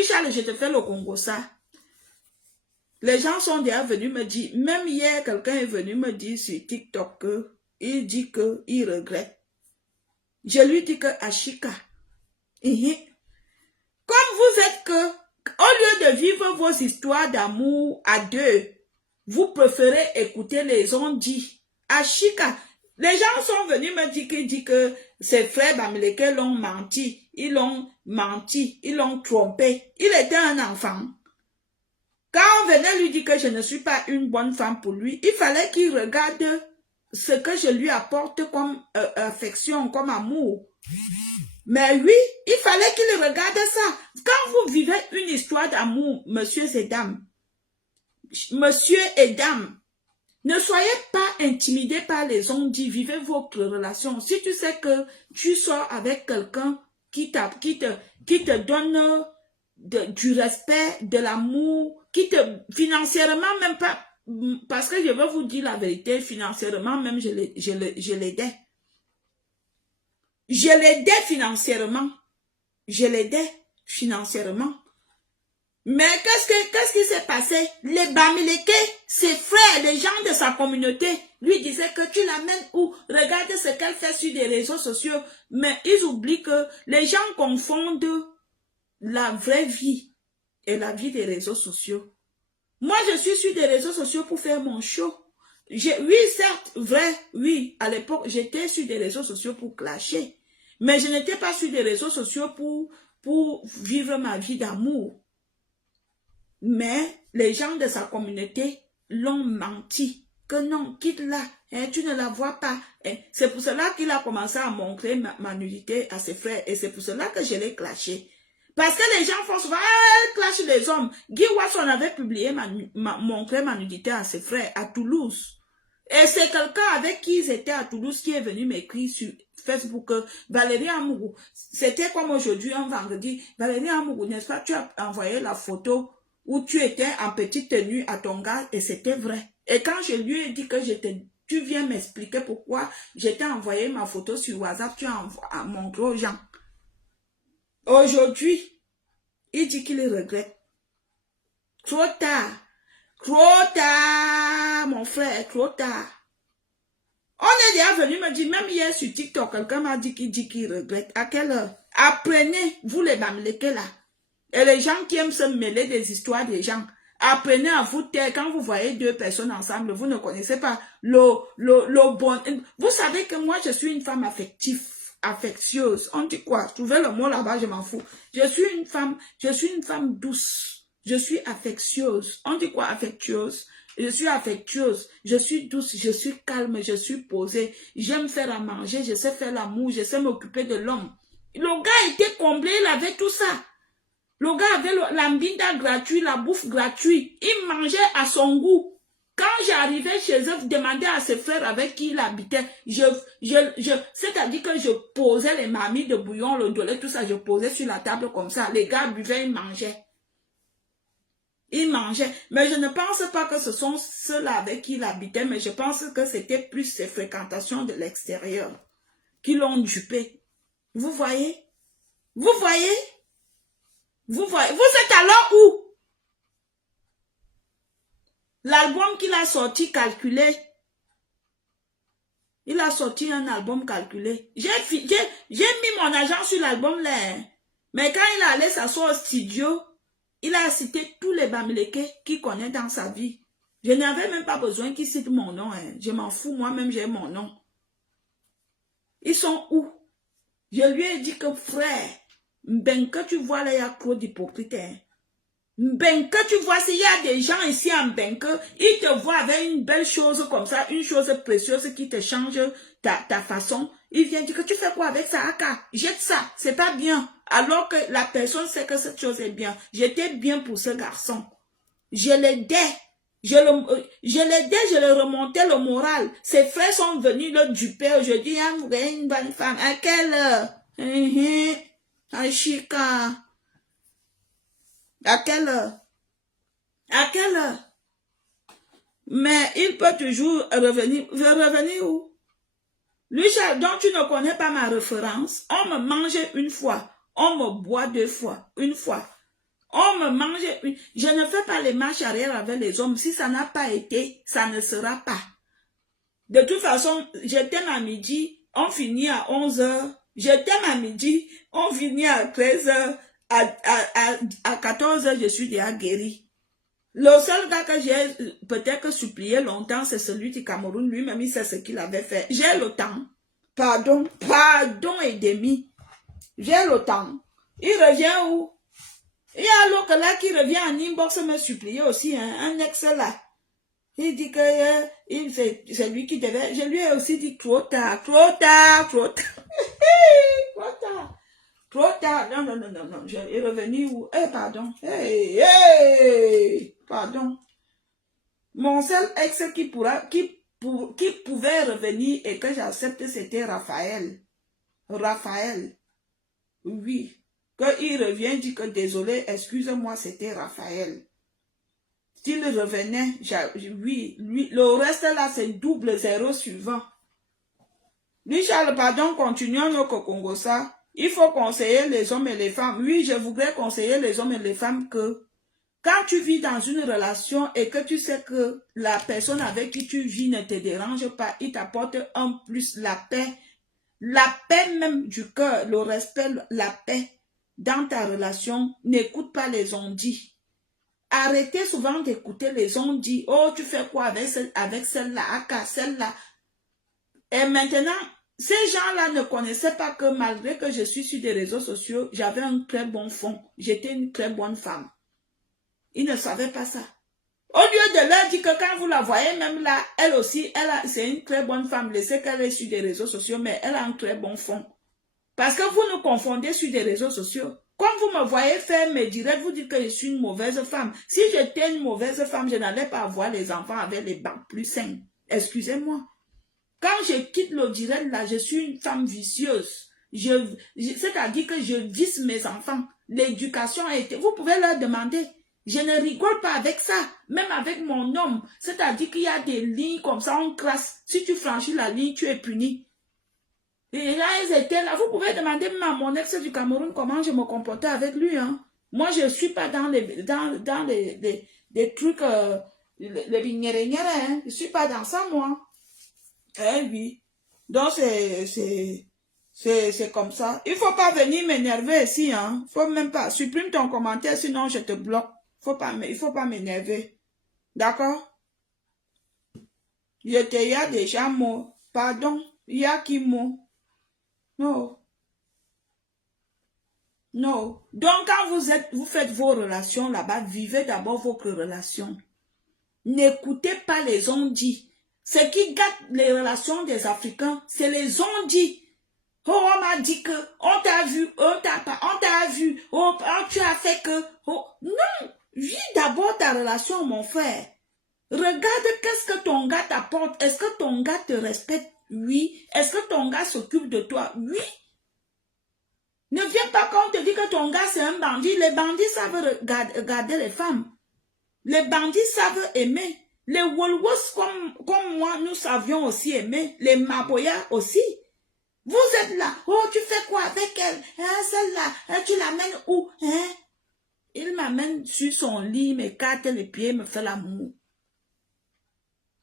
Charles, je te fais le Congo ça. Les gens sont déjà venus me dire, même hier, quelqu'un est venu me dire sur TikTok qu'il dit qu'il regrette. Je lui dis que Ashika, comme vous êtes que, au lieu de vivre vos histoires d'amour à deux, vous préférez écouter les on-dit. Ashika, les gens sont venus me dire que ses frères Bamileke l'ont menti, ils l'ont trompé. Il était un enfant. Quand on venait lui dire que je ne suis pas une bonne femme pour lui, il fallait qu'il regarde ce que je lui apporte comme affection, comme amour. Mais oui, il fallait qu'il regarde ça. Quand vous vivez une histoire d'amour, messieurs et dames, ne soyez pas intimidés par les on-dit, vivez votre relation. Si tu sais que tu sors avec quelqu'un qui te donne du respect, de l'amour, qui te, financièrement même pas, parce que je veux vous dire la vérité, financièrement même je l'aidais. Je l'aidais financièrement. Je l'aidais financièrement. Mais qu'est-ce qui s'est passé? Les Bamileke, ses frères, les gens de sa communauté, lui disaient que tu l'amènes où? Regarde ce qu'elle fait sur des réseaux sociaux. Mais ils oublient que les gens confondent la vraie vie et la vie des réseaux sociaux. Moi, je suis sur des réseaux sociaux pour faire mon show. Oui, certes, vrai, oui, à l'époque, j'étais sur des réseaux sociaux pour clasher. Mais je n'étais pas sur des réseaux sociaux pour vivre ma vie d'amour. Mais les gens de sa communauté l'ont menti. Que non, quitte-la, hein, tu ne la vois pas. Hein. C'est pour cela qu'il a commencé à montrer ma nudité à ses frères. Et c'est pour cela que je l'ai clashé. Parce que les gens font souvent, elle clash les hommes. Guy Wasson avait publié, montré ma nudité à ses frères à Toulouse. Et c'est quelqu'un avec qui ils étaient à Toulouse qui est venu m'écrire sur Facebook, Valérie Amourou. C'était comme aujourd'hui, un vendredi. Valérie Amourou, n'est-ce pas, tu as envoyé la photo où tu étais en petite tenue à ton gars, et c'était vrai. Et quand je lui ai dit que tu viens m'expliquer pourquoi j'étais envoyé ma photo sur WhatsApp, tu as montré aux gens. Aujourd'hui, il dit qu'il regrette. Trop tard, mon frère, trop tard. On est déjà venu me dire, même hier sur TikTok, quelqu'un m'a dit qu'il regrette. À quelle heure? Apprenez, vous les Bamileke là. Et les gens qui aiment se mêler des histoires des gens, apprenez à vous taire. Quand vous voyez deux personnes ensemble, vous ne connaissez pas le bon. Vous savez que moi, je suis une femme affectueuse. On dit quoi? Trouvez le mot là-bas, je m'en fous. Je suis une femme douce. Je suis affectueuse. On dit quoi, affectueuse? Je suis affectueuse, je suis douce, je suis calme, je suis posée. J'aime faire à manger, je sais faire l'amour, je sais m'occuper de l'homme. Le gars était comblé, il avait tout ça. Le gars avait l'ambinda gratuit, la bouffe gratuite. Il mangeait à son goût. Quand j'arrivais chez eux, je demandais à ses frères avec qui il habitait. C'est-à-dire que je posais les marmites de bouillon, le dolé, tout ça, je posais sur la table comme ça. Les gars buvaient, ils mangeaient. Il mangeait. Mais je ne pense pas que ce sont ceux-là avec qui il habitait, mais je pense que c'était plus ses fréquentations de l'extérieur qui l'ont dupé. Vous voyez? Vous voyez? Vous voyez? Vous êtes alors où? L'album qu'il a sorti calculé. Il a sorti un album calculé. J'ai mis mon argent sur l'album là. Mais quand il est allé s'asseoir au studio, il a cité tous les Bamileke qu'il connaît dans sa vie. Je n'avais même pas besoin qu'il cite mon nom. Hein. Je m'en fous, moi-même j'ai mon nom. Ils sont où? Je lui ai dit que frère, ben que tu vois là, il y a trop d'hypocrites. Hein. Ben que tu vois, s'il y a des gens ici en Benque, ils te voient avec une belle chose comme ça, une chose précieuse qui te change ta façon. Ils viennent dire que tu fais quoi avec ça, Aka? Jette ça, c'est pas bien. Alors que la personne sait que cette chose est bien. J'étais bien pour ce garçon. Je l'aidais. Je le remontais le moral. Ses frères sont venus le duper. Aujourd'hui, il y a une bonne femme. À quelle heure? Ashika. À quelle heure? À quelle heure? Mais il peut toujours revenir. Revenir où? Lui, donc tu ne connais pas ma référence. On me mange une fois. On me boit deux fois. Une fois. On me mange. Je ne fais pas les marches arrière avec les hommes. Si ça n'a pas été, ça ne sera pas. De toute façon, je t'aime à midi, on finit à 11h. Je t'aime à midi, on finit à 13h. À 14h, je suis déjà guéri. Le seul gars que j'ai peut-être supplié longtemps, c'est celui du Cameroun. Lui-même, il sait ce qu'il avait fait. J'ai le temps. Pardon et demi. J'ai le temps. Il revient où? Il y a l'autre là qui revient en inbox me supplier aussi, hein, un ex là. Il dit que c'est lui qui devait. Je lui ai aussi dit trop tard. Trop tard. Non. Il est revenu où? Pardon. Pardon. Mon seul ex qui pouvait revenir et que j'accepte, c'était Raphaël. Oui. Quand il revient, dit que désolé, excuse-moi, c'était Raphaël. S'il revenait, oui, lui, le reste là, c'est double zéro suivant. Lui, Charles, pardon, continuons au Congo ça. Il faut conseiller les hommes et les femmes. Oui, je voudrais conseiller les hommes et les femmes que quand tu vis dans une relation et que tu sais que la personne avec qui tu vis ne te dérange pas, il t'apporte en plus la paix même du cœur, le respect, la paix dans ta relation. N'écoute pas les on-dit. Arrêtez souvent d'écouter les on-dit. Oh, tu fais quoi avec celle-là, aka celle-là. Et maintenant, ces gens-là ne connaissaient pas que malgré que je suis sur des réseaux sociaux, j'avais un très bon fond. J'étais une très bonne femme. Ils ne savaient pas ça. Au lieu de leur dire que quand vous la voyez même là, elle aussi, c'est une très bonne femme. Laissez qu'elle est sur des réseaux sociaux, mais elle a un très bon fond. Parce que vous nous confondez sur des réseaux sociaux. Quand vous me voyez faire mes directs, vous dites que je suis une mauvaise femme. Si j'étais une mauvaise femme, je n'allais pas avoir les enfants avec les bancs plus sains. Excusez-moi. Quand je quitte le direct là, je suis une femme vicieuse. C'est-à-dire que je visse mes enfants. L'éducation a été... Vous pouvez leur demander. Je ne rigole pas avec ça. Même avec mon homme. C'est-à-dire qu'il y a des lignes comme ça, on crasse. Si tu franchis la ligne, tu es puni. Et là, ils étaient là. Vous pouvez demander même à mon ex du Cameroun comment je me comportais avec lui. Hein. Moi, je ne suis pas dans les trucs, les vigneres, hein. Je ne suis pas dans ça, moi. Oui. Donc, c'est comme ça. Il ne faut pas venir m'énerver ici, hein. Faut même pas. Supprime ton commentaire, sinon je te bloque. Il faut pas m'énerver. D'accord? Il y a déjà mot. Pardon. Il y a qui mot? Non. Non. Donc, quand vous faites vos relations là-bas, vivez d'abord votre relation. N'écoutez pas les on-dit. Ce qui gâte les relations des Africains, c'est les on-dit. Oh, on m'a dit que, on t'a vu, on t'a vu, oh, tu as fait que, oh, non, vis d'abord ta relation, mon frère. Regarde qu'est-ce que ton gars t'apporte. Est-ce que ton gars te respecte? Oui. Est-ce que ton gars s'occupe de toi? Oui. Ne viens pas quand on te dit que ton gars c'est un bandit. Les bandits savent regarder les femmes. Les bandits savent aimer. Les Wolwos comme moi, nous savions aussi aimer. Les Maboya aussi. Vous êtes là. Oh, tu fais quoi avec elle? Hein, celle-là, hein, tu l'amènes où? Hein? Il m'amène sur son lit, m'écarte les pieds, me fait l'amour.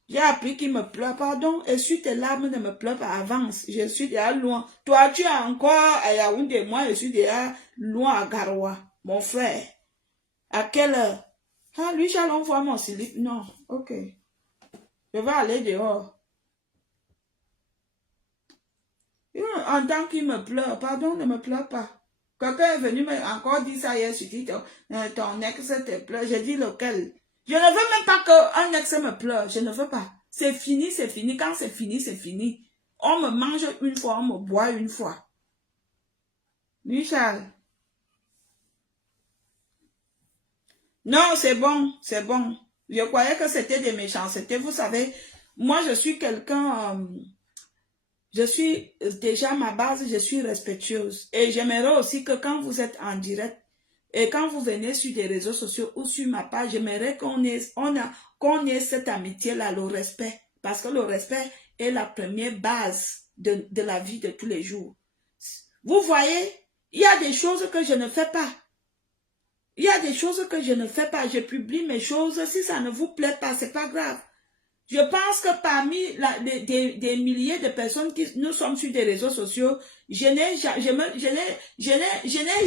J'ai appris qu'il me pleure. Pardon, essuie tes larmes, ne me pleure pas, avance. Je suis déjà loin. Toi, tu es encore à Yaoundé, moi, je suis déjà loin à Garoua. Mon frère. À quelle heure? Ah, lui, j'allais voir mon slip. Non, ok. Je vais aller dehors. En tant qu'il me pleure, pardon, ne me pleure pas. Quelqu'un est venu encore dire ça hier, je dis, ton ex te pleure. J'ai dit lequel? Je ne veux même pas qu'un ex me pleure. Je ne veux pas. C'est fini, c'est fini. Quand c'est fini, c'est fini. On me mange une fois, on me boit une fois. Michel. Non, c'est bon, c'est bon. Je croyais que c'était des méchancetés. Vous savez, moi, je suis quelqu'un... je suis déjà ma base, je suis respectueuse. Et j'aimerais aussi que quand vous êtes en direct et quand vous venez sur des réseaux sociaux ou sur ma page, j'aimerais qu'on ait cette amitié-là, le respect. Parce que le respect est la première base de la vie de tous les jours. Vous voyez, il y a des choses que je ne fais pas. Il y a des choses que je ne fais pas. Je publie mes choses. Si ça ne vous plaît pas, c'est pas grave. Je pense que parmi des milliers de personnes qui nous sommes sur des réseaux sociaux, je n'ai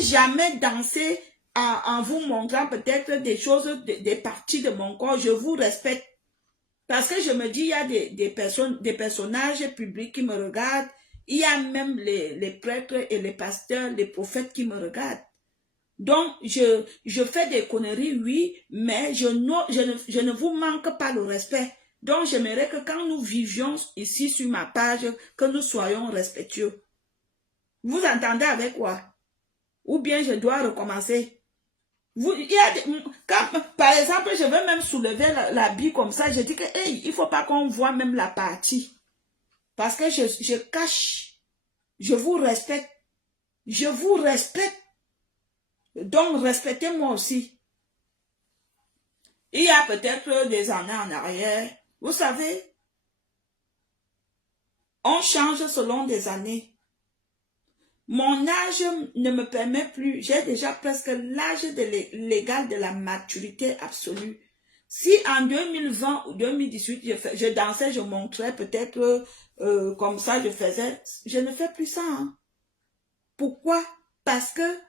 jamais dansé en vous montrant peut-être des choses, des parties de mon corps. Je vous respecte. Parce que je me dis, il y a des personnages publics qui me regardent. Il y a même les prêtres et les pasteurs, les prophètes qui me regardent. Donc, je fais des conneries, oui, mais je ne vous manque pas le respect. Donc, j'aimerais que quand nous vivions ici sur ma page, que nous soyons respectueux. Vous entendez avec quoi? Ou bien je dois recommencer. Par exemple, je veux même soulever la bille comme ça, je dis que, hey, il ne faut pas qu'on voit même la partie. Parce que je cache. Je vous respecte. Je vous respecte. Donc, respectez-moi aussi. Il y a peut-être des années en arrière, vous savez, on change selon des années. Mon âge ne me permet plus, j'ai déjà presque l'âge légal de la maturité absolue. Si en 2020 ou 2018, je dansais, je montrais peut-être comme ça, je ne fais plus ça. Hein. Pourquoi? Parce que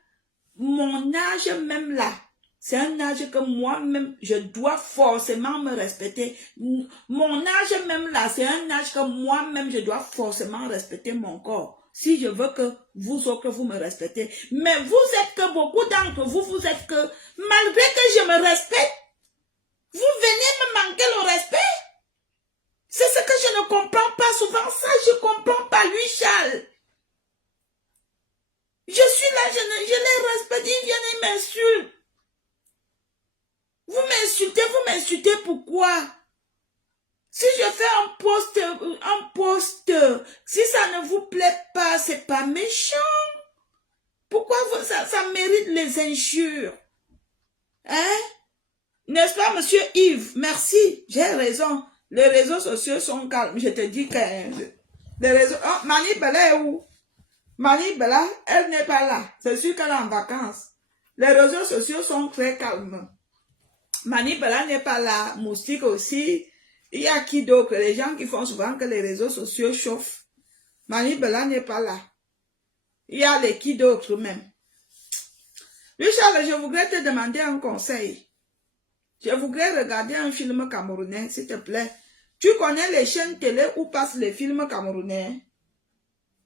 mon âge même là, c'est un âge que moi-même, je dois forcément me respecter. Mon âge même là, c'est un âge que moi-même, je dois forcément respecter mon corps. Si je veux que vous autres, vous me respectez. Mais vous êtes que beaucoup d'entre vous, vous êtes que, malgré que je me respecte, vous venez me manquer le respect. C'est ce que je ne comprends pas souvent. Ça, je ne comprends pas, lui, Charles. Je suis là, je les respecte, il vient et m'insulte. Vous m'insultez pourquoi? Si je fais un post, si ça ne vous plaît pas, c'est pas méchant. Pourquoi ça mérite les injures? Hein? N'est-ce pas, monsieur Yves? Merci, j'ai raison. Les réseaux sociaux sont calmes. Je te dis que les réseaux... Oh, Mani Bella est où? Mani Bella, elle n'est pas là. C'est sûr qu'elle est en vacances. Les réseaux sociaux sont très calmes. Mani Bella n'est pas là. Moustique aussi. Il y a qui d'autre? Les gens qui font souvent que les réseaux sociaux chauffent. Mani Bella n'est pas là. Il y a les qui d'autres même. Richard, je voudrais te demander un conseil. Je voudrais regarder un film camerounais, s'il te plaît. Tu connais les chaînes télé où passent les films camerounais?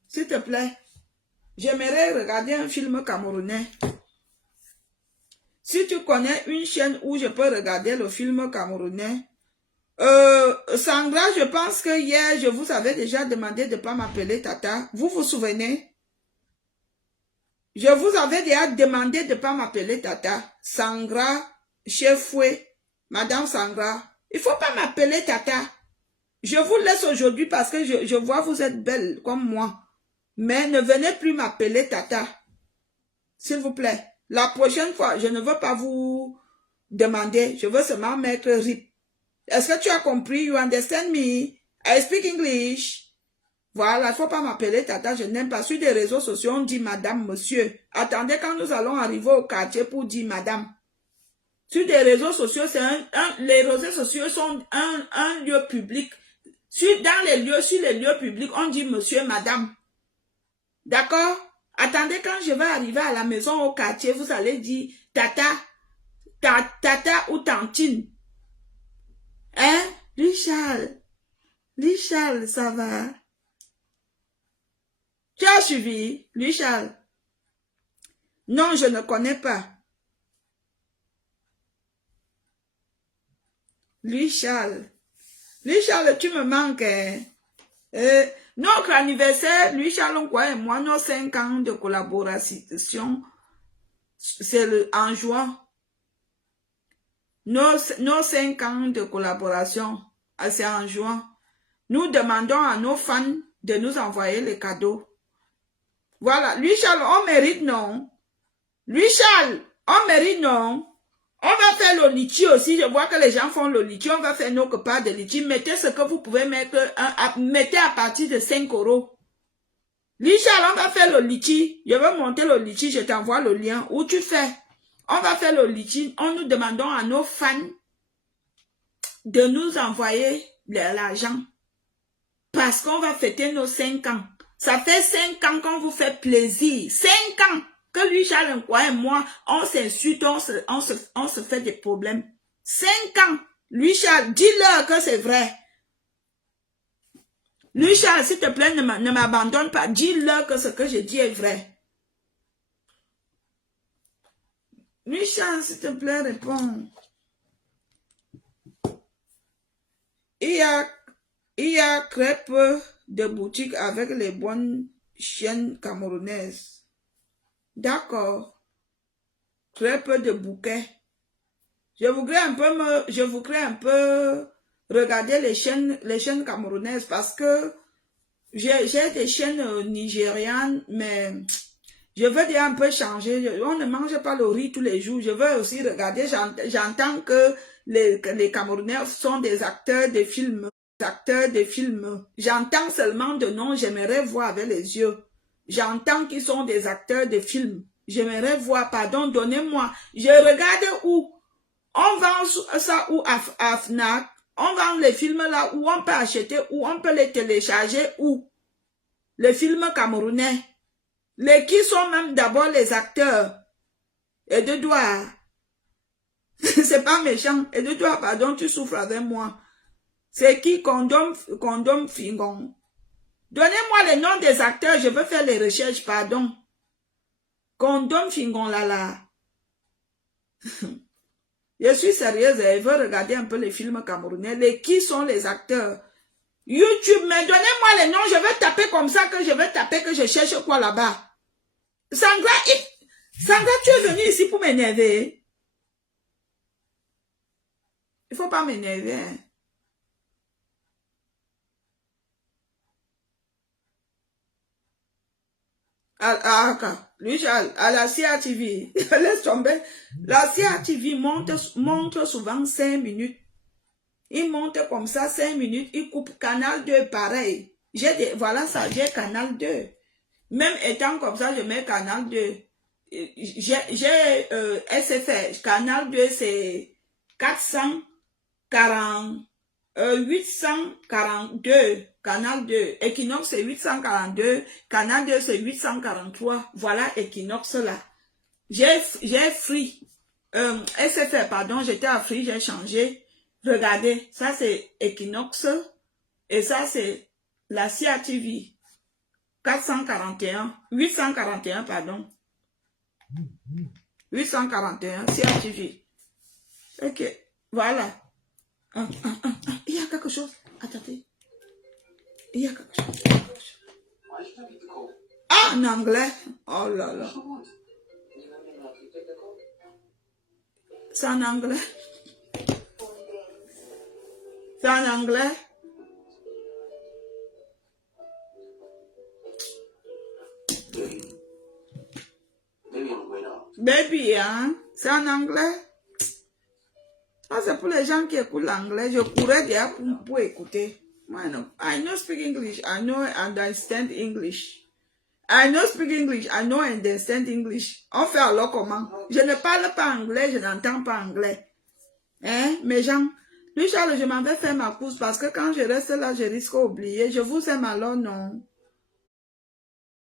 S'il te plaît. J'aimerais regarder un film camerounais. Si tu connais une chaîne où je peux regarder le film camerounais. Sandra, je pense que hier, je vous avais déjà demandé de ne pas m'appeler Tata. Vous vous souvenez? Je vous avais déjà demandé de ne pas m'appeler Tata. Sandra, Chef Fouet, Madame Sandra. Il ne faut pas m'appeler Tata. Je vous laisse aujourd'hui parce que je vois vous êtes belle comme moi. Mais ne venez plus m'appeler Tata. S'il vous plaît. La prochaine fois, je ne veux pas vous demander. Je veux seulement mettre RIP. Est-ce que tu as compris? You understand me? I speak English. Voilà, il ne faut pas m'appeler Tata. Je n'aime pas. Sur des réseaux sociaux, on dit Madame, Monsieur. Attendez quand nous allons arriver au quartier pour dire Madame. Sur des réseaux sociaux, les réseaux sociaux sont un lieu public. Sur les lieux publics, on dit Monsieur, Madame. D'accord? Attendez, quand je vais arriver à la maison au quartier, vous allez dire Tata, Tata ou Tantine. Hein? Richard, ça va? Tu as suivi, Richard? Non, je ne connais pas. Richard, tu me manques. Hein? Notre anniversaire, Louis Charles et moi, nos 5 ans de collaboration, c'est en juin. Nos 5 ans de collaboration, c'est en juin. Nous demandons à nos fans de nous envoyer les cadeaux. Voilà, Louis Charles, on mérite non. Louis Charles, on mérite non. On va faire le litchi aussi. Je vois que les gens font le litchi. On va faire nos repas de litchi. Mettez ce que vous pouvez mettre. Mettez à partir de 5 €. Richard, on va faire le litchi. Je vais monter le litchi. Je t'envoie le lien. Où tu fais? On va faire le litige. On nous demandons à nos fans de nous envoyer l'argent. Parce qu'on va fêter nos 5 ans. Ça fait 5 ans qu'on vous fait plaisir. 5 ans que lui, Charles Nkwa et moi, on s'insulte, on se fait des problèmes. 5 ans. Lui, Charles, dis-leur que c'est vrai. Lui, Charles, s'il te plaît, ne m'abandonne pas. Dis-leur que ce que je dis est vrai. Lui, Charles, s'il te plaît, réponds. Il y a crêpes de boutique avec les bonnes chiennes camerounaises. D'accord. Crêpes de bouquet. Je voudrais un peu regarder les chaînes camerounaises parce que j'ai des chaînes nigérianes, mais je veux dire un peu changer. On ne mange pas le riz tous les jours. Je veux aussi regarder. J'entends que les Camerounais sont des acteurs de films. J'entends seulement de nom. J'aimerais voir avec les yeux. J'entends qu'ils sont des acteurs de films. J'aimerais voir. Pardon, donnez-moi. Je regarde où. On vend ça où à Fnac. On vend les films là où on peut acheter, où on peut les télécharger, où les films camerounais. Les qui sont même d'abord les acteurs. Et de doigts. C'est pas méchant. Et de doigts, pardon, tu souffres avec moi. C'est qui Condom Fingon. Donnez-moi les noms des acteurs, je veux faire les recherches, pardon. Condom Fingon là. Je suis sérieuse, je veux regarder un peu les films camerounais. Les qui sont les acteurs? YouTube, mais donnez-moi les noms, je vais taper comme ça que je vais taper que je cherche quoi là-bas. Sandra, tu es venue ici pour m'énerver. Il faut pas m'énerver. Hein. Lui, à la CRTV, laisse tomber. La CRTV montre souvent 5 minutes. Il monte comme ça 5 minutes, il coupe canal 2 pareil. Voilà ça, j'ai canal 2. Même étant comme ça, je mets canal 2. J'ai SFR, canal 2 c'est 842, canal 2. Equinox c'est 842, canal 2 c'est 843. Voilà Equinox là. J'ai Free. SFR, pardon, j'étais à Free, j'ai changé. Regardez, ça c'est Equinox et ça c'est la CRTV 841, pardon. 841, CRTV. Ok, voilà. Il y a quelque chose. Attendez. Il y a quelque chose. Ah, en anglais. Oh là là. C'est en anglais. C'est en anglais. Baby, hein? C'est en anglais. Ça, c'est pour les gens qui écoutent l'anglais. Je courais déjà pour écouter. I know speak English. I know understand English. I know speak English. I know understand English. On fait alors comment? Je ne parle pas anglais, je n'entends pas anglais. Hein, mes gens? Lui, Charles, je m'en vais faire ma course parce que quand je reste là, je risque d'oublier. Je vous aime alors, non?